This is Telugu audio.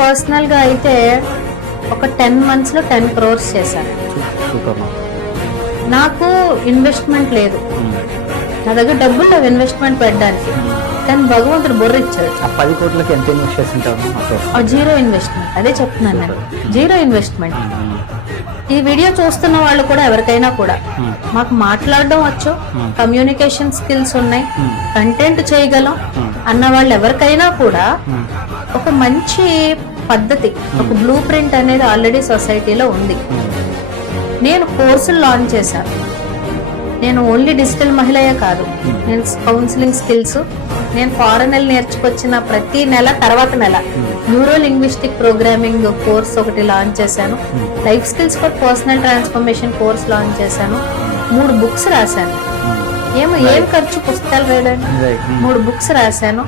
పర్సనల్గా అయితే ఒక 10 monthsలో 10 crores చేశాను. నాకు ఇన్వెస్ట్మెంట్ లేదు, నా దగ్గర డబ్బులు లేవు ఇన్వెస్ట్మెంట్ పెట్టడానికి, కానీ భగవంతుడు బుర్ర ఇచ్చాడు. ఆ 10 కోట్లకి ఎంత ఇన్వెస్ట్ చేస్తుంటారు? జీరో ఇన్వెస్ట్మెంట్, అదే చెప్తున్నాను నేను, జీరో ఇన్వెస్ట్మెంట్. ఈ వీడియో చూస్తున్న వాళ్ళు కూడా ఎవరికైనా కూడా మాకు మాట్లాడడం వచ్చు, కమ్యూనికేషన్ స్కిల్స్ ఉన్నాయి, కంటెంట్ చేయగలం అన్న వాళ్ళు ఎవరికైనా కూడా ఒక మంచి పద్ధతి, ఒక బ్లూ ప్రింట్ అనేది ఆల్రెడీ సొసైటీలో ఉంది. నేను కోర్సులు లాంచ్ చేశాను. నేను ఓన్లీ డిజిటల్ మహిళయే కాదు, నేను కౌన్సిలింగ్ స్కిల్స్, నేను ఫారెన్ వెళ్ళి నేర్చుకొచ్చిన ప్రతి నెల తర్వాత నెల న్యూరో లింగ్విస్టిక్ ప్రోగ్రామింగ్ కోర్స్ ఒకటి లాంచ్ చేశాను. Life skills for personal transformation course launch చేశాను. 3 books రాశాను. ఏం ఖర్చు పుస్తకాలు రాయడానికి, 3 books రాశాను.